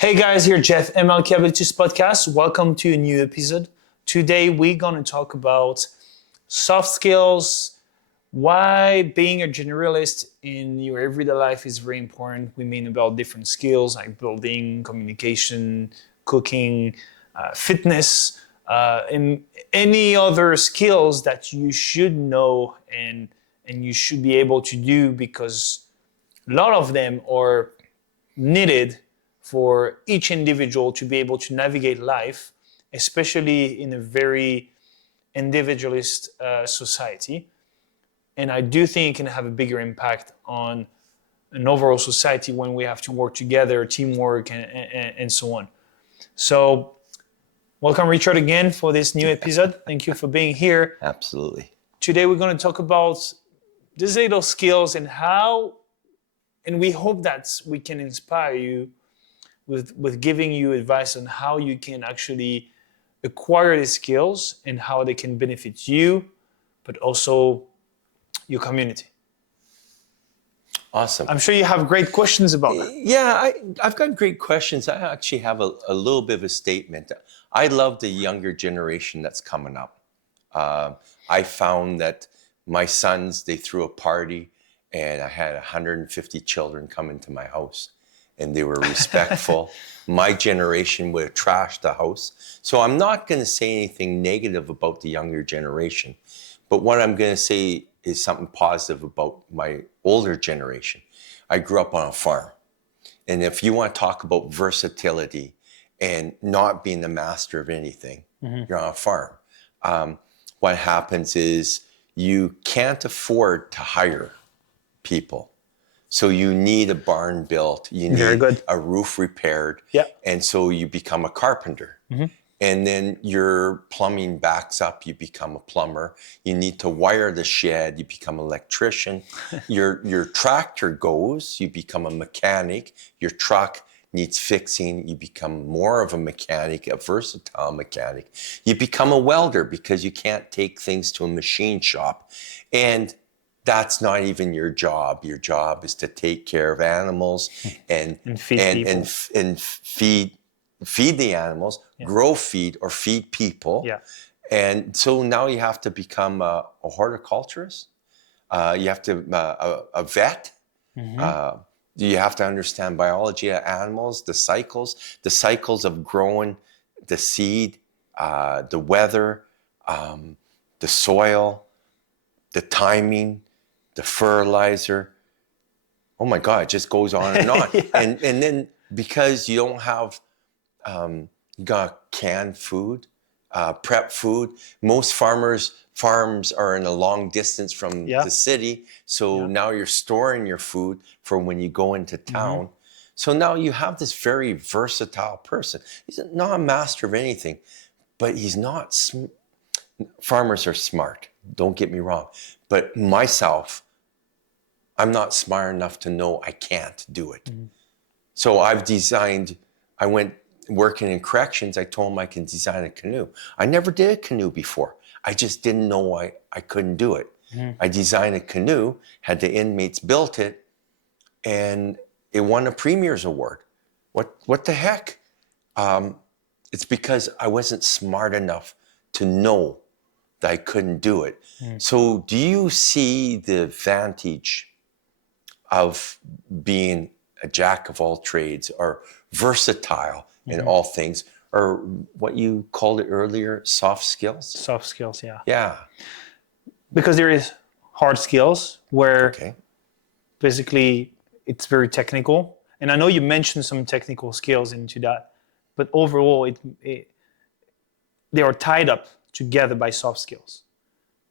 Hey guys, here Jeff, Multipliers podcast. Welcome to a new episode. Today we're going to talk about soft skills, why being a generalist in your everyday life is very important. We mean about different skills like building, communication, cooking, fitness, and any other skills that you should know and you should be able to do because a lot of them are needed for each individual to be able to navigate life, especially in a very individualist society. And I do think it can have a bigger impact on an overall society when we have to work together, teamwork, and so on. So, welcome, Richard, again for this new episode. Thank you for being here. Absolutely. Today, we're going to talk about these little skills and how, and we hope that we can inspire you with giving you advice on how you can actually acquire these skills and how they can benefit you, but also your community. Awesome. I'm sure you have great questions about that. Yeah, I've got great questions. I actually have a little bit of a statement. I love the younger generation that's coming up. I found that my sons, they threw a party and I had 150 children come into my house. And they were respectful. My generation would have trashed the house. So I'm not going to say anything negative about the younger generation. But what I'm going to say is something positive about my older generation. I grew up on a farm. And if you want to talk about versatility and not being the master of anything, you're on a farm. What happens is you can't afford to hire people. So you need a barn built, you need a roof repaired, and so you become a carpenter. And then your plumbing backs up, you become a plumber. You need to wire the shed, you become an electrician. Your tractor goes, you become a mechanic. Your truck needs fixing, you become more of a mechanic, a versatile mechanic. You become a welder because you can't take things to a machine shop. And that's not even your job. Your job is to take care of animals and feed the animals, grow feed or feed people. And so now you have to become a horticulturist. You have to a vet. You have to understand biology of animals, the cycles of growing the seed, the weather, the soil, the timing, the fertilizer. Oh my God, it just goes on and on. And then because you don't have, you got canned food, prep food. Most farms are in a long distance from the city. So now you're storing your food for when you go into town. So now you have this very versatile person. He's not a master of anything, but he's not, farmers are smart. Don't get me wrong. But myself, I'm not smart enough to know I can't do it. So I went working in corrections. I told them I can design a canoe. I never did a canoe before. I just didn't know I couldn't do it. I designed a canoe, had the inmates built it, and it won a Premier's Award. What the heck? It's because I wasn't smart enough to know that I couldn't do it. So do you see the advantage of being a jack of all trades or versatile in all things, or what you called it earlier, soft skills? Soft skills, Yeah. Because there is hard skills where basically it's very technical. And I know you mentioned some technical skills into that, but overall they are tied up together by soft skills.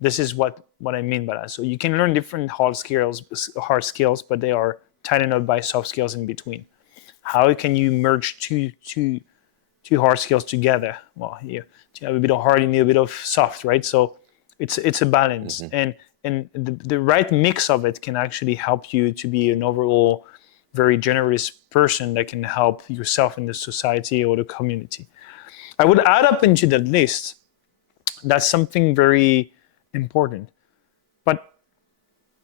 This is what I mean by that. So you can learn different hard skills, but they are tied up by soft skills in between. How can you merge two hard skills together? Well, you have a bit of hard, you need a bit of soft, right? So it's a balance, and the right mix of it can actually help you to be an overall very generous person that can help yourself in the society or the community. I would add up into that list. That's something very important. But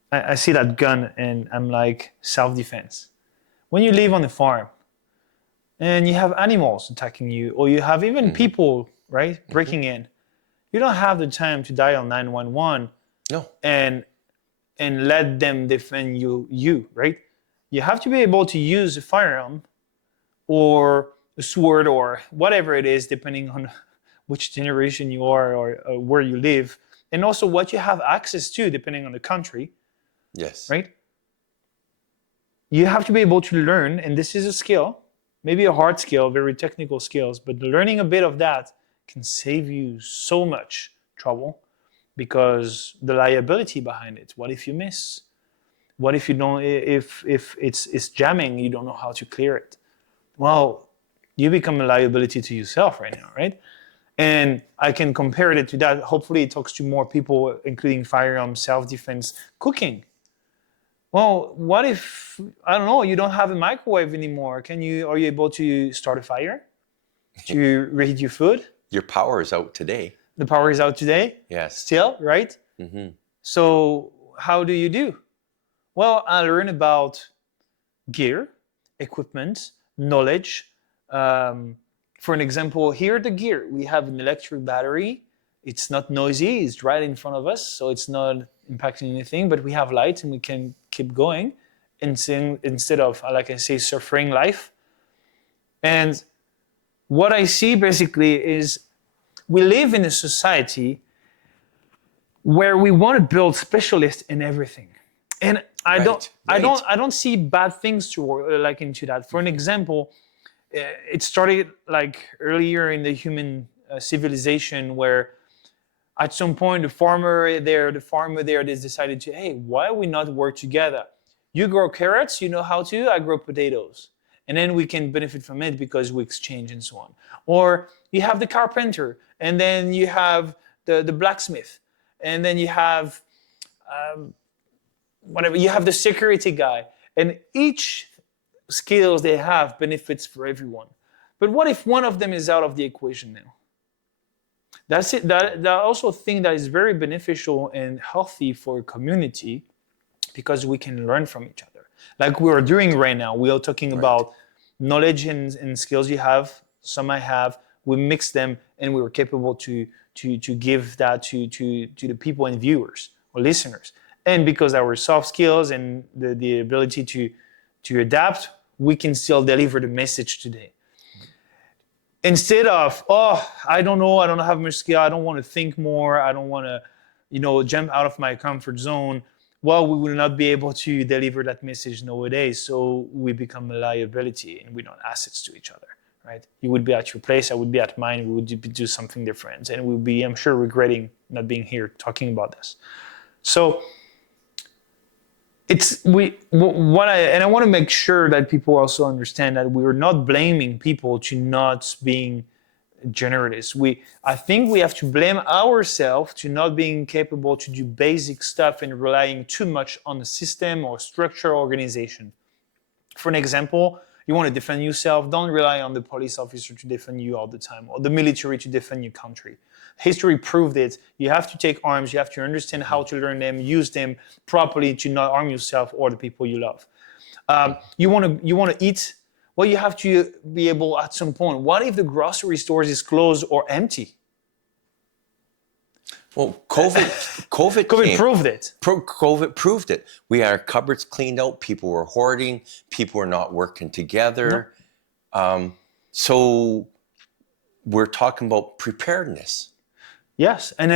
I see that gun and I'm like, self-defense. When you live on a farm, and you have animals attacking you, or you have even people, right, breaking in. You don't have the time to dial 911 No. and let them defend you, right? You have to be able to use a firearm or a sword or whatever it is, depending on which generation you are or where you live, and also what you have access to, depending on the country. Yes. Right? You have to be able to learn, and this is a skill, maybe a hard skill, very technical skills, but learning a bit of that can save you so much trouble because the liability behind it. What if you miss? What if you don't? If it's jamming, you don't know how to clear it. Well, you become a liability to yourself right now, right? And I can compare it to that. Hopefully, it talks to more people, including firearms, self-defense, cooking. Well, what if, I don't know, you don't have a microwave anymore? Are you able to start a fire to reheat your food? Your power is out today. The power is out today? Yes. Still, right? Mm-hmm. So how do you do? Well, I learned about gear, equipment, knowledge. For an example, here the gear. We have an electric battery. It's not noisy. It's right in front of us, so it's not impacting anything. But we have lights, and we can keep going instead of, like I say, suffering life. And what I see basically is we live in a society where we want to build specialists in everything, and I don't see bad things to like into that. For an example, it started like earlier in the human civilization where at some point the farmer there, they decided to, hey, why we not work together? You grow carrots, you know how to, I grow potatoes. And then we can benefit from it because we exchange and so on. Or you have the carpenter, and then you have the blacksmith, and then you have whatever, you have the security guy. And each skills they have benefits for everyone. But what if one of them is out of the equation now? That's it. That also think that is very beneficial and healthy for a community because we can learn from each other. Like we're doing right now, we are talking about knowledge and skills you have, some I have, we mix them and we were capable to give that to the people and viewers or listeners. And because our soft skills and the ability to adapt, we can still deliver the message today. Instead of, I don't know, I don't have much skill, I don't want to think more, I don't want to, jump out of my comfort zone. Well, we will not be able to deliver that message nowadays, so we become a liability and we're not assets to each other, right? You would be at your place, I would be at mine, we would do something different, and we'll be, I'm sure, regretting not being here talking about this. So I want to make sure that people also understand that we're not blaming people to not being generalists. I think we have to blame ourselves to not being capable to do basic stuff and relying too much on the system or structure or organization. For an example, you want to defend yourself, don't rely on the police officer to defend you all the time or the military to defend your country. History proved it. You have to take arms. You have to understand how to learn them, use them properly to not harm yourself or the people you love. You want to eat. Well, you have to be able at some point. What if the grocery stores is closed or empty? Well, COVID proved it. COVID proved it. We had our cupboards cleaned out. People were hoarding. People were not working together. No. So we're talking about preparedness. Yes, and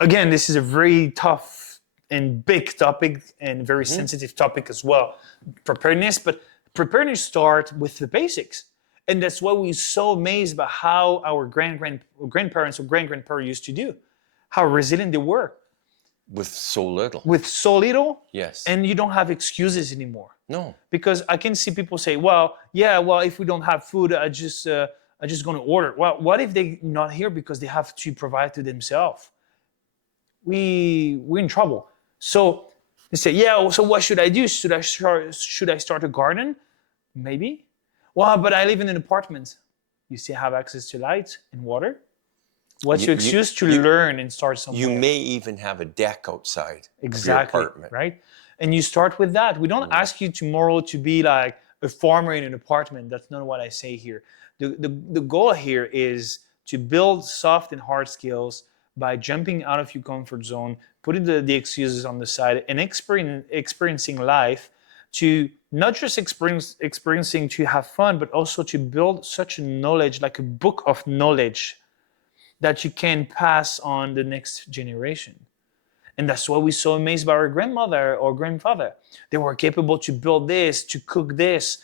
again, this is a very tough and big topic and very sensitive topic as well, preparedness. But preparedness starts with the basics, and that's why we're so amazed by how our grandparents or great-grandparents used to do, how resilient they were. With so little. With so little. Yes. And you don't have excuses anymore. No. Because I can see people say, if we don't have food, I just going to order. Well, what if they're not here because they have to provide to themselves? We're in trouble. So they say, so what should I do? Should I start a garden? Maybe. Well, but I live in an apartment. You still have access to light and water. What's your excuse to learn and start somewhere? You may even have a deck outside exactly, of your apartment. Right? And you start with that. We don't ask you tomorrow to be like a farmer in an apartment. That's not what I say here. The goal here is to build soft and hard skills by jumping out of your comfort zone, putting the excuses on the side, and experiencing life, to not just experiencing to have fun, but also to build such a knowledge, like a book of knowledge, that you can pass on the next generation. And that's why we're so amazed by our grandmother or grandfather. They were capable to build this, to cook this,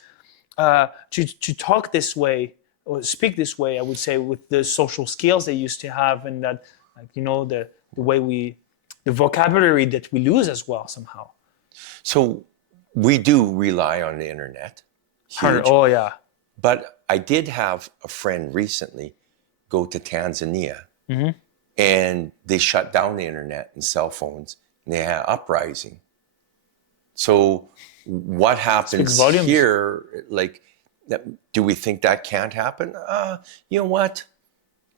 to talk this way, or speak this way, I would say, with the social skills they used to have, and that, like, the way the vocabulary that we lose as well somehow. So we do rely on the internet. Huge. Oh, yeah. But I did have a friend recently go to Tanzania, and they shut down the internet and cell phones, and they had uprising. So what happens here? Like, do we think that can't happen? You know what?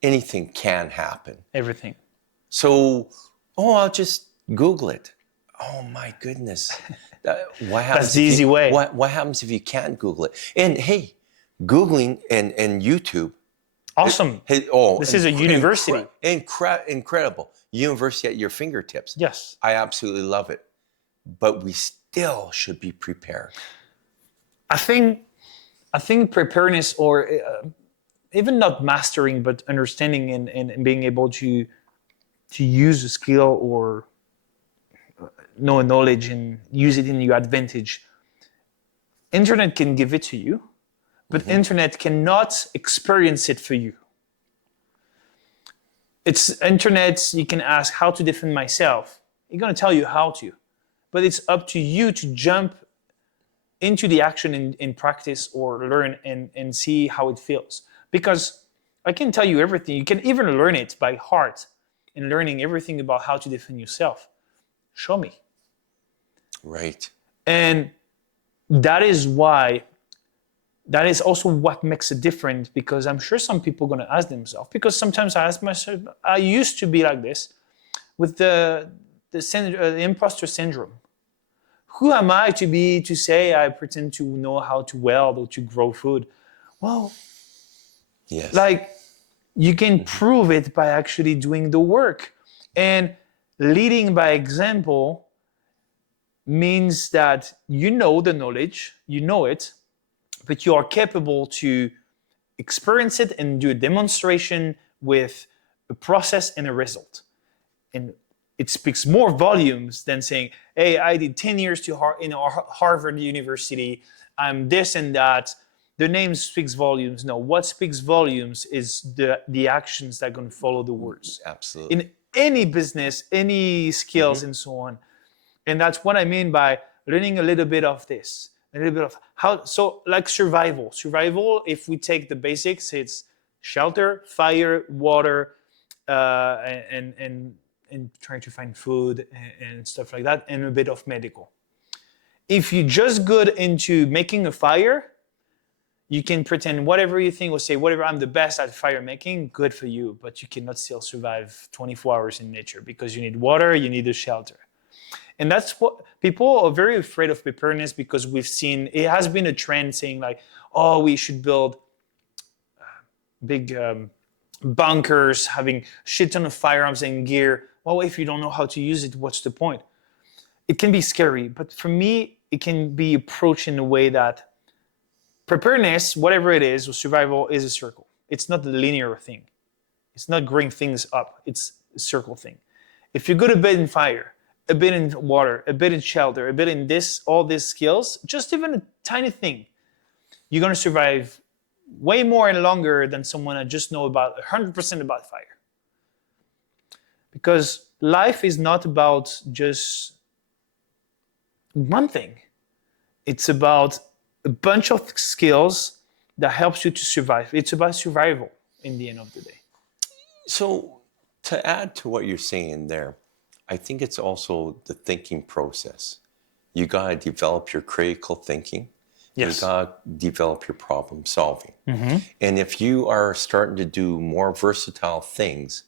Anything can happen. Everything. So, I'll just Google it. Oh my goodness. What happens? That's the easy way. What happens if you can't Google it? And hey, Googling and YouTube. Awesome. This is a university. Incredible. University at your fingertips. Yes. I absolutely love it. But we still should be prepared. I think preparedness, or even not mastering, but understanding and being able to use a skill or know a knowledge and use it in your advantage. Internet can give it to you, but internet cannot experience it for you. It's internet, you can ask how to defend myself. It's going to tell you how to, but it's up to you to jump into the action in practice, or learn and see how it feels. Because I can tell you everything. You can even learn it by heart, and learning everything about how to defend yourself. Show me. Right. And that is also what makes it different, because I'm sure some people are going to ask themselves, because sometimes I ask myself, I used to be like this with the imposter syndrome. Who am I to say I pretend to know how to weld or to grow food? Well, yes. Like, you can prove it by actually doing the work. And leading by example means that you know the knowledge, you know it, but you are capable to experience it and do a demonstration with a process and a result. And it speaks more volumes than saying, hey, I did 10 years in Harvard University, I'm this and that. The name speaks volumes. No, what speaks volumes is the actions that are going to follow the words. Absolutely. In any business, any skills, and so on. And that's what I mean by learning a little bit of this, a little bit of how, so like survival. Survival, if we take the basics, it's shelter, fire, water, and trying to find food and stuff like that, and a bit of medical. If you're just good into making a fire, you can pretend whatever you think, or say whatever, I'm the best at fire making, good for you, but you cannot still survive 24 hours in nature, because you need water, you need a shelter. And that's what people are very afraid of preparedness, because we've seen, it has been a trend saying like, oh, we should build big bunkers, having shit ton of firearms and gear. Well, if you don't know how to use it, what's the point? It can be scary, but for me, it can be approached in a way that preparedness, whatever it is, or survival, is a circle. It's not a linear thing. It's not growing things up. It's a circle thing. If you're good a bit in fire, a bit in water, a bit in shelter, a bit in this, all these skills, just even a tiny thing, you're going to survive way more and longer than someone that just know about 100% about fire. Because life is not about just one thing. It's about a bunch of skills that helps you to survive. It's about survival in the end of the day. So to add to what you're saying there, I think it's also the thinking process. You got to develop your critical thinking. Yes. You got to develop your problem solving. And if you are starting to do more versatile things,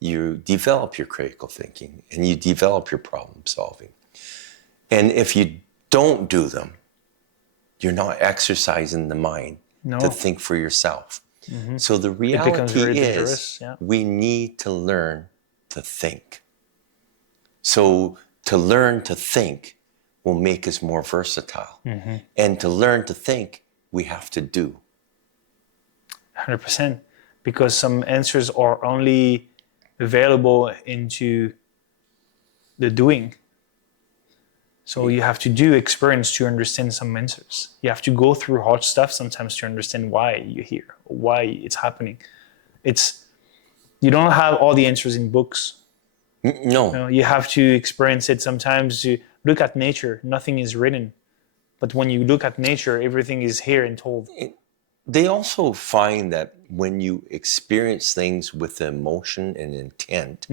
you develop your critical thinking and you develop your problem solving. And if you don't do them, you're not exercising the mind to think for yourself. So the reality is we need to learn to think. So to learn to think will make us more versatile. And to learn to think, we have to do. 100%. Because some answers are only available into the doing. So you have to do experience to understand some answers. You have to go through hard stuff sometimes to understand why you're here, why it's happening. You don't have all the answers in books. No. You have to experience it sometimes. You look at nature, nothing is written. But when you look at nature, everything is here and told. They also find that when you experience things with emotion and intent,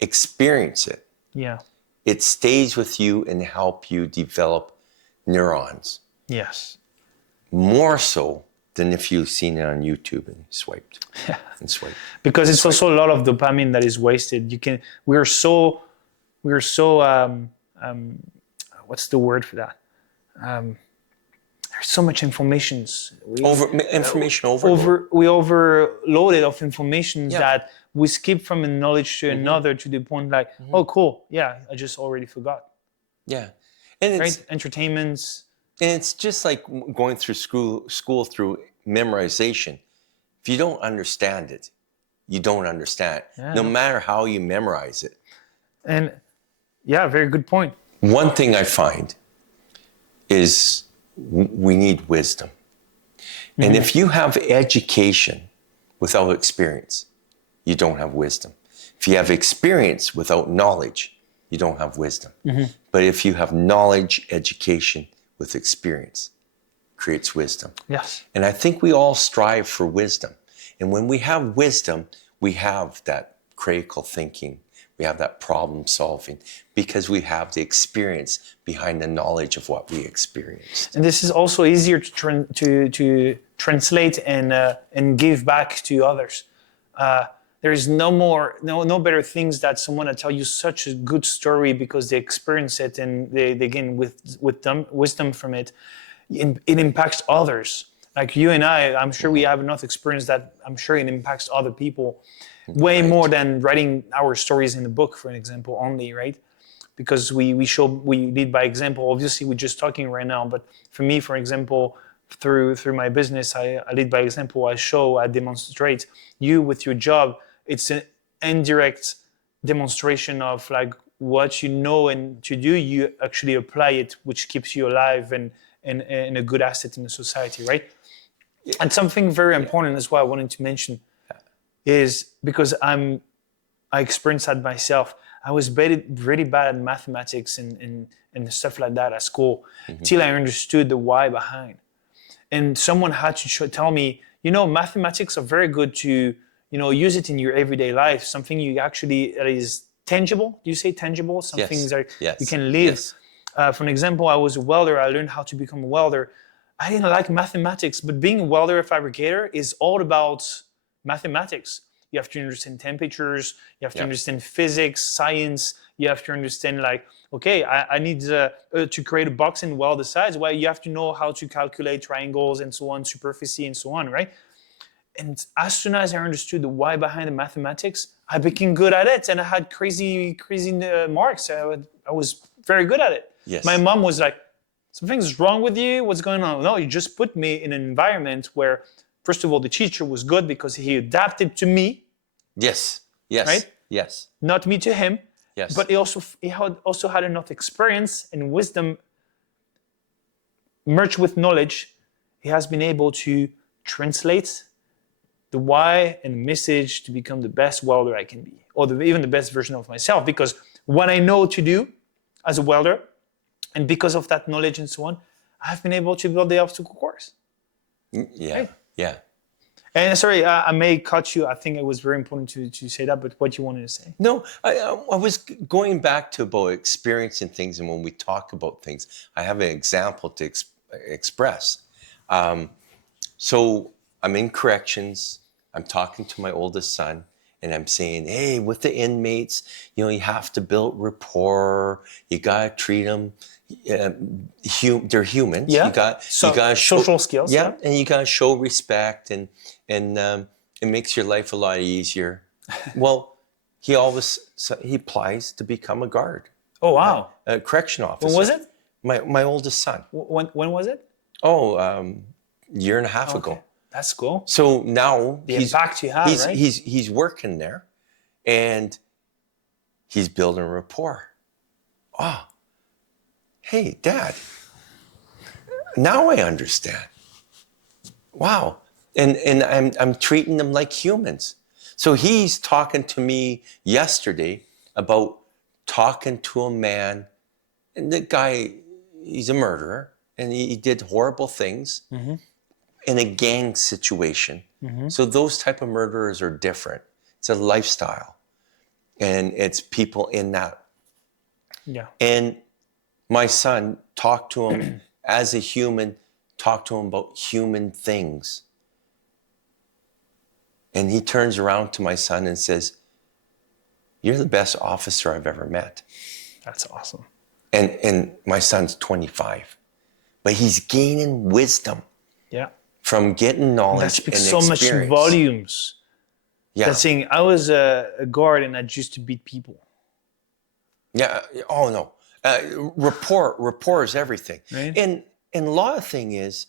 experience it. Yeah. It stays with you and help you develop neurons. Yes. More so than if you've seen it on YouTube and swiped. And swiped. Because it's also a lot of dopamine that is wasted. We're so what's the word for that? There's so much information. Information overload. We overloaded of information that we skip from a knowledge to another to the point like, oh, cool. Yeah, I just already forgot. Yeah. And it's, right? Entertainments. And it's just like going through school through memorization. If you don't understand it, you don't understand it, no matter how you memorize it. And yeah, very good point. One thing I find is we need wisdom. And if you have education without experience, you don't have wisdom. If you have experience without knowledge, you don't have wisdom. But if you have knowledge, education with experience, creates wisdom. Yes. And I think we all strive for wisdom. And when we have wisdom, we have that critical thinking, we have that problem solving, because we have the experience behind the knowledge of what we experienced. And this is also easier to translate and give back to others. There is no better things that someone that tell you such a good story because they experience it and they gain wisdom from it. It impacts others. Like you and I'm sure we have enough experience that I'm sure it impacts other people way more than writing our stories in a book, for an example, only, right? Because we lead by example. Obviously, we're just talking right now, but for me, for example, through my business, I lead by example. I demonstrate. You with your job, it's an indirect demonstration of like what you know and to do. You actually apply it, which keeps you alive and a good asset in the society, right? And something very important as well I wanted to mention is because I experienced that myself. I was really bad at mathematics and stuff like that at school till I understood the why behind. And someone had to tell me, mathematics are very good to, use it in your everyday life. Something you actually that is tangible. Do you say tangible? Some things that you can live. Yes. For an example, I was a welder. I learned how to become a welder. I didn't like mathematics, but being a welder, a fabricator is all about mathematics. You have to understand temperatures. You have to understand physics, science. You have to understand I need to create a box and weld the sides. Well, you have to know how to calculate triangles and so on, superficie and so on, right? And as soon as I understood the why behind the mathematics, I became good at it, and I had crazy marks. I was very good at it. Yes. My mom was like, "Something's wrong with you. What's going on?" No, you just put me in an environment where, first of all, the teacher was good because he adapted to me. Yes. Right? Yes. Not me to him. Yes. But he also had enough experience and wisdom merged with knowledge. He has been able to translate the why and message to become the best welder I can be, or even the best version of myself. Because what I know to do as a welder, and because of that knowledge and so on, I've been able to build the obstacle course. Yeah, right? Yeah. And sorry, I may cut you. I think it was very important to say that, but what you wanted to say? No, I was going back to about experiencing things, and when we talk about things, I have an example to express. So I'm in corrections. I'm talking to my oldest son, and I'm saying, hey, with the inmates, you have to build rapport. You got to treat them, they're humans. Yeah. You got social skills. Yeah, and you got to show respect, and it makes your life a lot easier. Well, he applies to become a guard. Oh wow! A correction officer. When was it? My oldest son. When was it? Year and a half ago. That's cool. So now the impact you have, right? He's working there, and he's building rapport. Oh, hey, Dad. Now I understand. Wow, and I'm treating them like humans. So he's talking to me yesterday about talking to a man, and the guy, he's a murderer, and he did horrible things in a gang situation. So those type of murderers are different. It's a lifestyle, and it's people in that. Yeah. And my son talked to him as a human, talked to him about human things. And he turns around to my son and says, "You're the best officer I've ever met." That's awesome. And my son's 25, but he's gaining wisdom. Yeah. From getting knowledge that speaks and so experience. much volumes. Yeah. That's saying I was a guard and I used to beat people. Yeah. Oh no. Rapport is everything. Right. And a lot of thing is,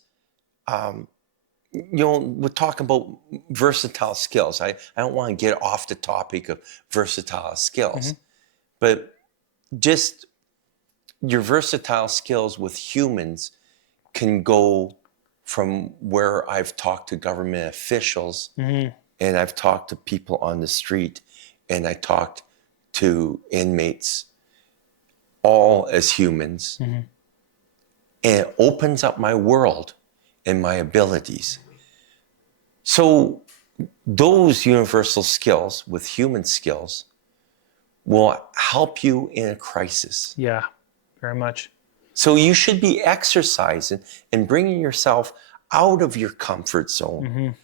we're talking about versatile skills. I don't want to get off the topic of versatile skills, but just your versatile skills with humans can go from where I've talked to government officials and I've talked to people on the street and I talked to inmates, all as humans. And it opens up my world and my abilities. So those universal skills with human skills will help you in a crisis. Yeah, very much. So you should be exercising and bringing yourself out of your comfort zone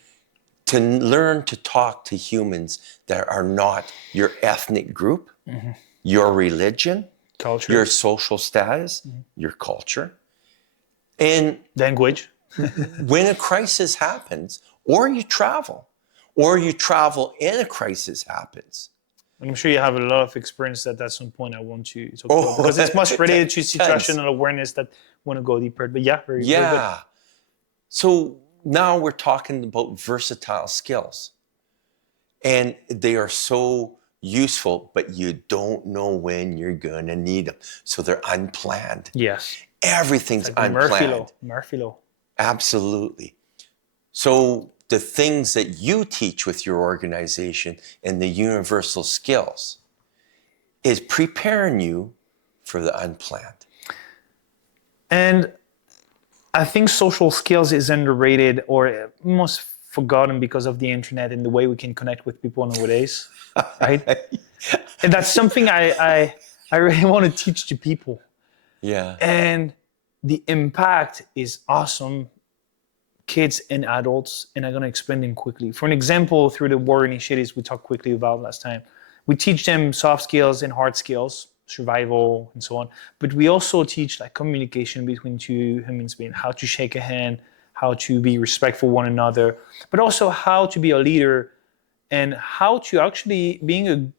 to learn to talk to humans that are not your ethnic group, your religion, culture, your social status, your culture. And language. when a crisis happens, or you travel in a crisis happens. I'm sure you have a lot of experience that at some point I want to talk about because it's much related to situational awareness that I want to go deeper. But yeah, very good. So now we're talking about versatile skills. And they are so useful, but you don't know when you're going to need them. So they're unplanned. Yes. Everything's like unplanned. Murphy Law. Absolutely. So the things that you teach with your organization and the universal skills is preparing you for the unplanned. And I think social skills is underrated or almost forgotten because of the internet and the way we can connect with people nowadays, right? And that's something I really want to teach to people. Yeah. And the impact is awesome. Kids and adults, and I'm going to explain them quickly. For an example, through the war initiatives we talked quickly about last time, we teach them soft skills and hard skills, survival and so on. But we also teach like communication between two human beings, how to shake a hand, how to be respectful one another, but also how to be a leader and how to actually being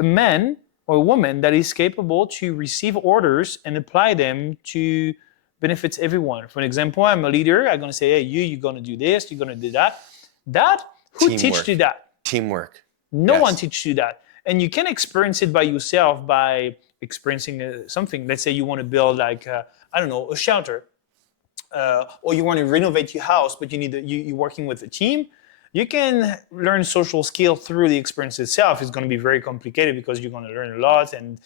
a man or a woman that is capable to receive orders and apply them to benefits everyone. For an example, I'm a leader. I'm going to say, hey, you're going to do this, you're going to do that. Who teaches you that? Teamwork. No one teaches you that. And you can experience it by yourself by experiencing something. Let's say you want to build like, a shelter. Or you want to renovate your house, but you're working with a team. You can learn social skill through the experience itself. It's going to be very complicated because you're going to learn a lot, and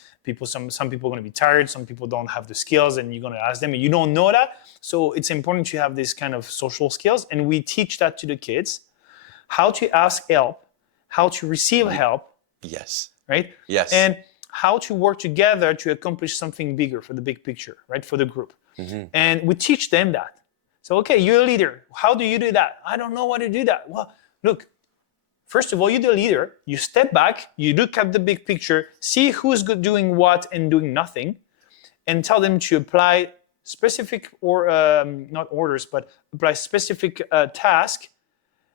some people are going to be tired, some people don't have the skills, and you're going to ask them, and you don't know that. So it's important to have this kind of social skills, and we teach that to the kids, how to ask help, how to receive help. Yes. Right? Yes. And how to work together to accomplish something bigger for the big picture, right? For the group. And we teach them that. So, okay, you're a leader. How do you do that? I don't know how to do that. Well, look, first of all, you're the leader. You step back, you look at the big picture, see who's doing what and doing nothing. and tell them to apply specific, or not orders, but apply specific task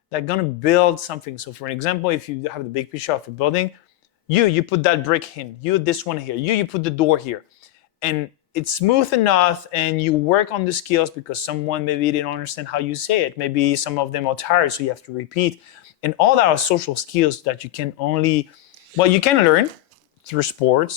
that are going to build something. So for an example, if you have the big picture of a building, you put that brick in, you this one here, you put the door here. And it's smooth enough, and you work on the skills because someone maybe didn't understand how you say it. Maybe some of them are tired, so you have to repeat. And all that are social skills that you can you can learn through sports.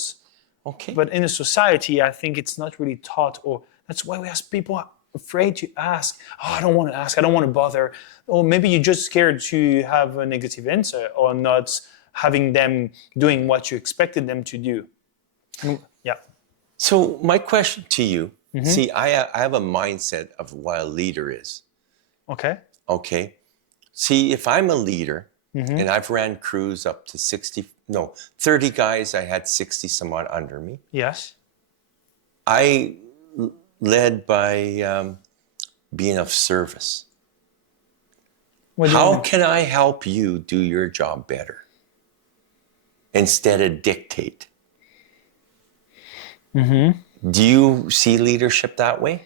Okay. But in a society, I think it's not really taught, or that's why we ask people afraid to ask. Oh, I don't want to ask, I don't want to bother. Or maybe you're just scared to have a negative answer, or not having them doing what you expected them to do. Yeah. So my question to you, see, I have a mindset of what a leader is. Okay. Okay. See, if I'm a leader and I've ran crews up to 30 guys, I had 60 some odd under me. Yes. I led by being of service. How can I help you do your job better instead of dictate? Do you see leadership that way?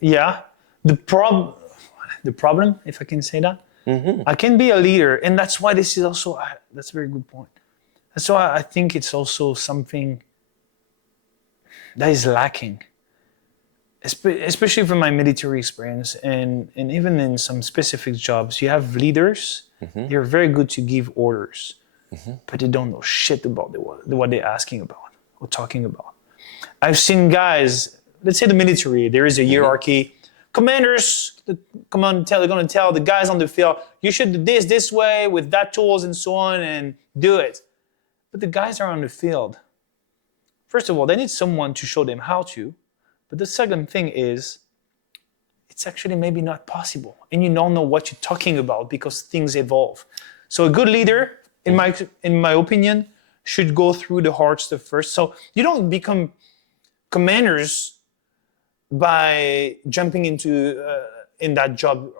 Yeah. The problem, if I can say that, I can be a leader, and that's why this is also, that's a very good point. That's why I think it's also something that is lacking, especially from my military experience, and even in some specific jobs. You have leaders, they're very good to give orders, but they don't know shit about what they're asking about or talking about. I've seen guys, let's say the military, there is a hierarchy. Commanders, they're going to tell the guys on the field, you should do this way with that tools and so on, and do it. But the guys are on the field. First of all, they need someone to show them how to. But the second thing is, it's actually maybe not possible. And you don't know what you're talking about because things evolve. So a good leader, in my opinion, should go through the hard stuff first. So you don't become commanders by jumping into in that job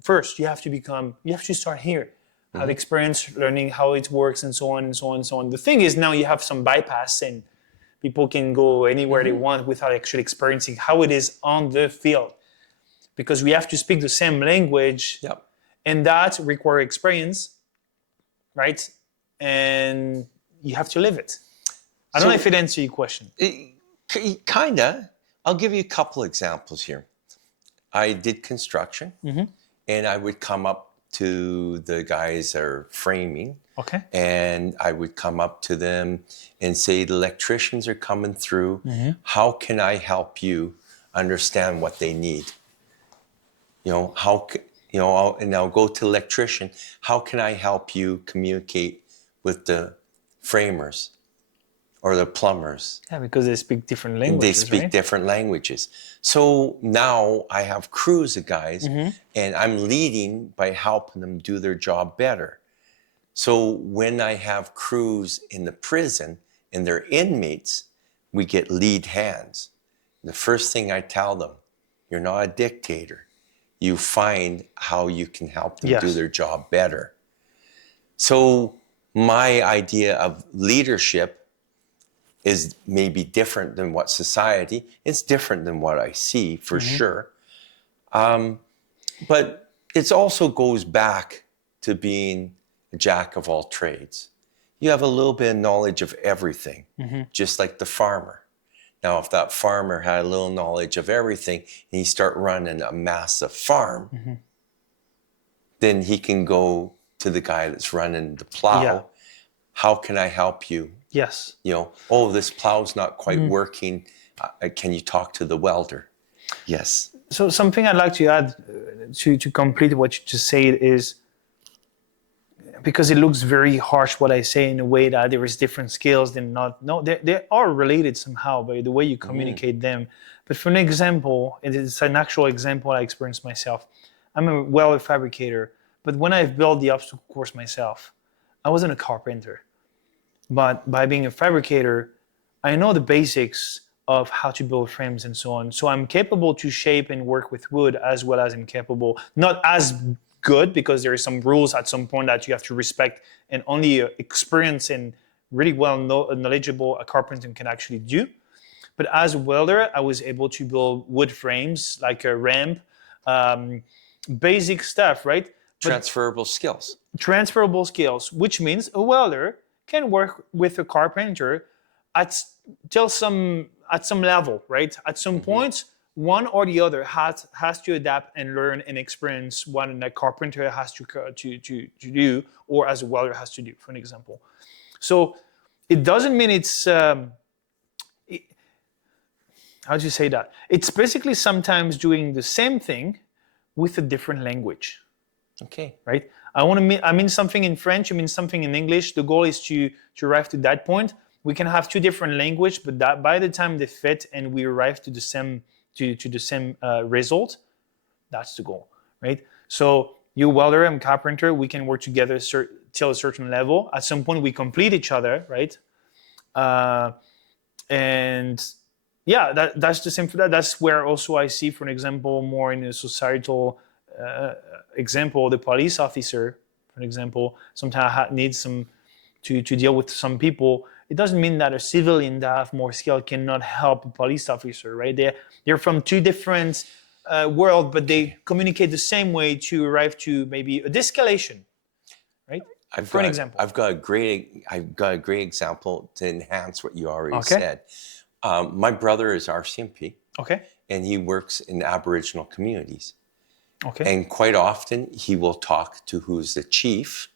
first. You have to start here, have experience learning how it works, and so on and so on and so on. The thing is, now you have some bypass, and people can go anywhere they want without actually experiencing how it is on the field, because we have to speak the same language, and that requires experience, right? And you have to live it. I don't know if it answers your question. Kinda. I'll give you a couple examples here. I did construction, and I would come up to the guys that are framing, and I would come up to them and say, the electricians are coming through. How can I help you understand what they need? And I'll go to the electrician. How can I help you communicate with the framers or the plumbers? Yeah, because they speak different languages. They speak different languages. So now I have crews of guys, and I'm leading by helping them do their job better. So when I have crews in the prison and they're inmates, we get lead hands. The first thing I tell them, you're not a dictator. You find how you can help them do their job better. So my idea of leadership is maybe different than what society, it's different than what I see for sure. But it also goes back to being a jack of all trades. You have a little bit of knowledge of everything, just like the farmer. Now, if that farmer had a little knowledge of everything and he start running a massive farm, then he can go to the guy that's running the plow. How can I help you? Yes. This plow's not quite working. Can you talk to the welder? Yes. So something I'd like to add to complete what you just said is, because it looks very harsh what I say in a way that there is different skills than not. No, they are related somehow by the way you communicate them. But for an example, it's an actual example I experienced myself. I'm a welder fabricator, but when I've built the obstacle course myself, I wasn't a carpenter. But by being a fabricator, I know the basics of how to build frames and so on. So I'm capable to shape and work with wood, as well as I'm capable, not as good, because there are some rules at some point that you have to respect, and only experience and really well knowledgeable a carpenter can actually do. But as a welder, I was able to build wood frames, like a ramp, basic stuff, right? Transferable skills. Transferable skills, which means a welder can work with a carpenter at some level, right? At some point, one or the other has to adapt and learn and experience what a carpenter has to do, or as a welder has to do, for an example. So it doesn't mean it's how do you say that? It's basically sometimes doing the same thing with a different language. Okay. Right? I mean something in French, you mean something in English. The goal is to arrive to that point. We can have two different languages, but that by the time they fit and we arrive to the same result, that's the goal, right? So you welder, I'm carpenter, we can work together till a certain level. At some point, we complete each other, right? And yeah, that's the same for that. That's where also I see, for an example, more in a societal example, the police officer, for example, sometimes needs to deal with some people. It doesn't mean that a civilian that have more skill cannot help a police officer, right? They're from two different worlds, but they communicate the same way to arrive to maybe a de-escalation, right? For an example. I've got a great example to enhance what you already said. My brother is RCMP. Okay. And he works in Aboriginal communities. Okay. And quite often he will talk to who's the chief,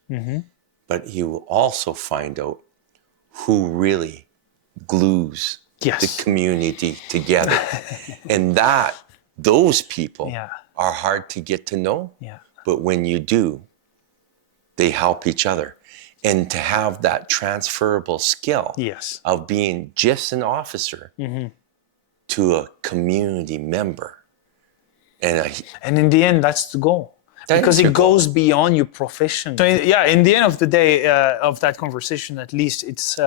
but he will also find out who really glues the community together. And those people are hard to get to know. Yeah. But when you do, they help each other. And to have that transferable skill of being just an officer to a community member. And in the end, that's the goal. Because it goes beyond your profession. So in the end of the day, of that conversation, at least, it's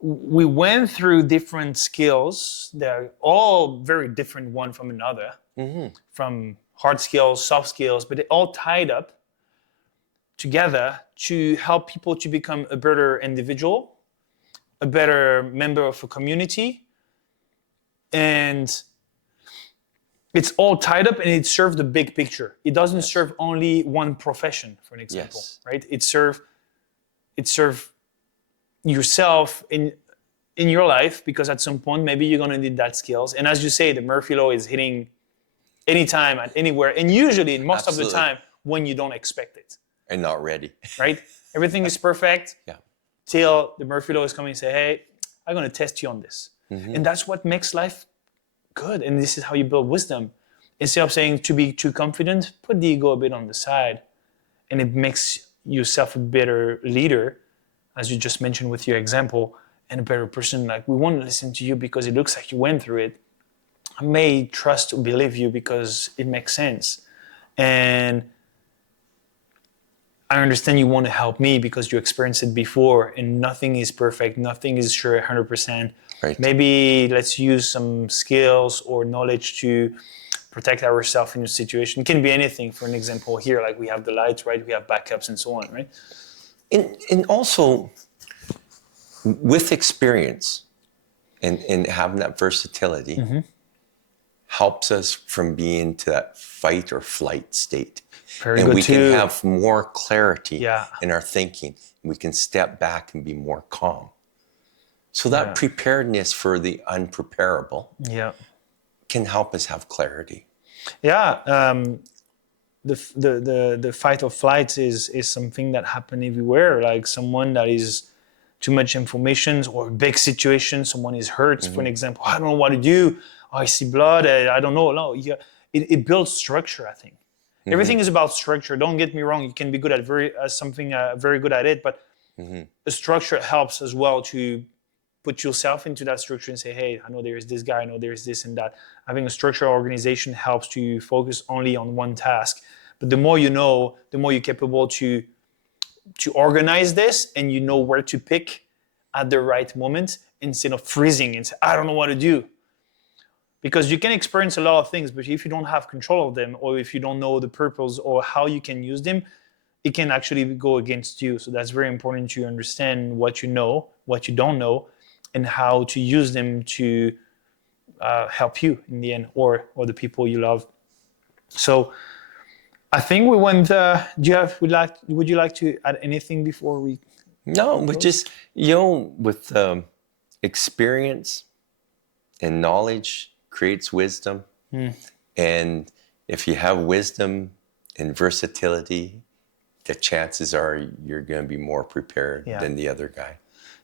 we went through different skills. They're all very different one from another, from hard skills, soft skills, but they all tied up together to help people to become a better individual, a better member of a community, and it's all tied up and it serves the big picture. It doesn't serve only one profession, for an example, right? It serve yourself in your life, because at some point maybe you're gonna need that skills. And as you say, the Murphy Law is hitting anytime at anywhere, and usually most of the time when you don't expect it. And not ready. Right? Everything is perfect till the Murphy Law is coming and say, hey, I'm gonna test you on this. And that's what makes life good, and this is how you build wisdom. Instead of saying to be too confident, put the ego a bit on the side, and it makes yourself a better leader, as you just mentioned with your example, and a better person. Like, we want to listen to you because it looks like you went through it. I may trust or believe you because it makes sense, and I understand you want to help me because you experienced it before, and nothing is perfect, nothing is sure 100%. Right. Maybe let's use some skills or knowledge to protect ourselves in a situation. It can be anything. For an example, here, like we have the lights, right? We have backups and so on, right? And also, with experience and having that versatility, helps us from being to that fight or flight state. Very good. We can have more clarity in our thinking. We can step back and be more calm. So that preparedness for the unpreparable can help us have clarity. The fight or flight is something that happens everywhere. Like someone that is too much information or a big situation, someone is hurt, for an example. I don't know what to do. Oh, I see blood. I don't know. No, it builds structure, I think. Everything is about structure. Don't get me wrong. You can be good at very good at it, but the structure helps as well to put yourself into that structure and say, hey, I know there's this guy, I know there's this and that. Having a structured organization helps to focus only on one task. But the more you know, the more you're capable to organize this, and you know where to pick at the right moment instead of freezing and say, I don't know what to do. Because you can experience a lot of things, but if you don't have control of them, or if you don't know the purpose or how you can use them, it can actually go against you. So that's very important to understand what you know, what you don't know, and how to use them to help you in the end, or the people you love. So I think we went. Would you like to add anything before we? No, but just with experience and knowledge creates wisdom, and if you have wisdom and versatility, the chances are you're going to be more prepared than the other guy.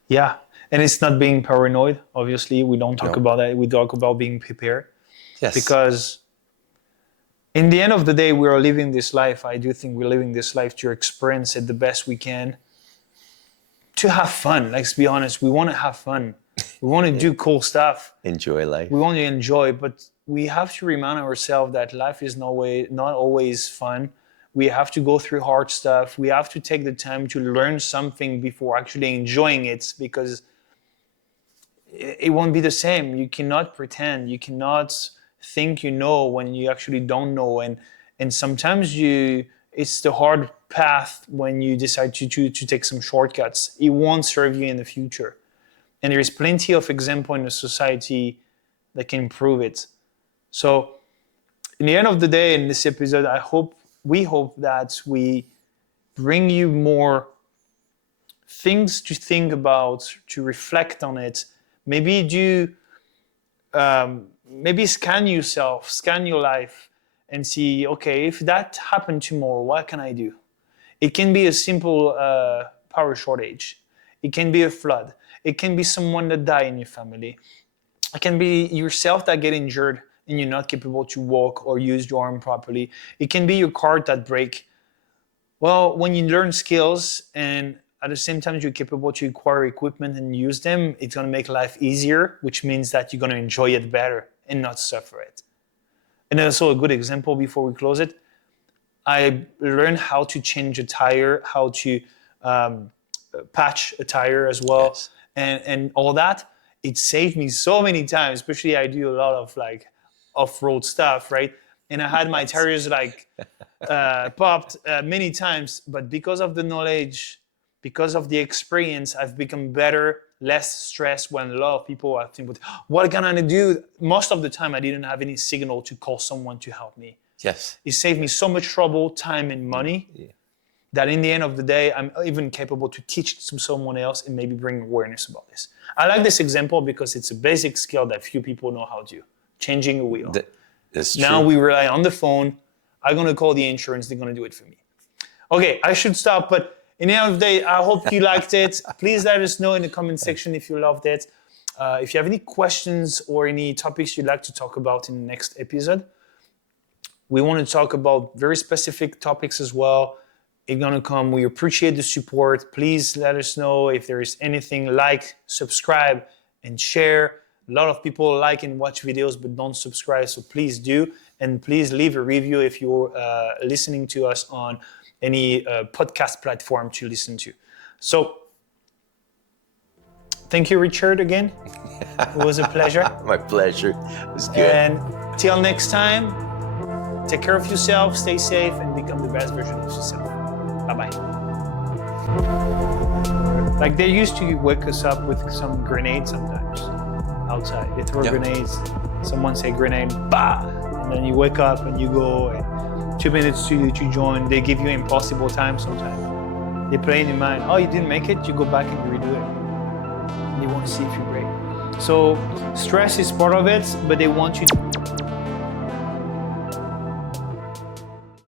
Yeah, and it's not being paranoid. Obviously, we don't talk about that. We talk about being prepared. Yes. Because in the end of the day, we are living this life. I do think we're living this life to experience it the best we can. To have fun. Let's be honest. We want to have fun. We want to do cool stuff. Enjoy life. We want to enjoy, but we have to remind ourselves that life is not always fun. We have to go through hard stuff. We have to take the time to learn something before actually enjoying it, because it won't be the same. You cannot pretend. You cannot think you know when you actually don't know. And sometimes it's the hard path when you decide to take some shortcuts. It won't serve you in the future. And there is plenty of example in the society that can prove it. So in the end of the day, in this episode, we hope that we bring you more things to think about, to reflect on it. Maybe maybe scan yourself, scan your life, and see, okay, if that happened tomorrow, what can I do? It can be a simple power shortage. It can be a flood. It can be someone that died in your family. It can be yourself that get injured and you're not capable to walk or use your arm properly. It can be your car that break. Well, when you learn skills and at the same time you're capable to acquire equipment and use them, it's going to make life easier, which means that you're going to enjoy it better and not suffer it. And also a good example before we close it, I learned how to change a tire, how to patch a tire as well, yes. and all that. It saved me so many times, especially I do a lot of like off-road stuff, right? And I had my tires like popped many times, but because of the knowledge, because of the experience, I've become better, less stressed when a lot of people are thinking, what can I do? Most of the time, I didn't have any signal to call someone to help me. Yes. It saved me so much trouble, time, and money that in the end of the day, I'm even capable to teach to someone else and maybe bring awareness about this. I like this example because it's a basic skill that few people know how to do, changing a wheel. That's true. Now we rely on the phone. I'm going to call the insurance. They're going to do it for me. Okay, I should stop, but in the end of the day, I hope you liked it. Please let us know in the comment section if you loved it. If you have any questions or any topics you'd like to talk about in the next episode, we want to talk about very specific topics as well. It's going to come. We appreciate the support. Please let us know if there is anything. Like, subscribe, and share. A lot of people like and watch videos but don't subscribe, so please do. And please leave a review if you're listening to us on any podcast platform to listen to. So, thank you, Richard, again. It was a pleasure. My pleasure. It was good. And till next time, take care of yourself, stay safe, and become the best version of yourself. Bye-bye. Like they used to wake us up with some grenades sometimes outside. They throw grenades. Someone say grenade, bah! And then you wake up and you go, and 2 minutes to join. They give you impossible time sometimes. They play in your mind, oh, you didn't make it? You go back and you redo it. And they want to see if you break. So stress is part of it, but they want you to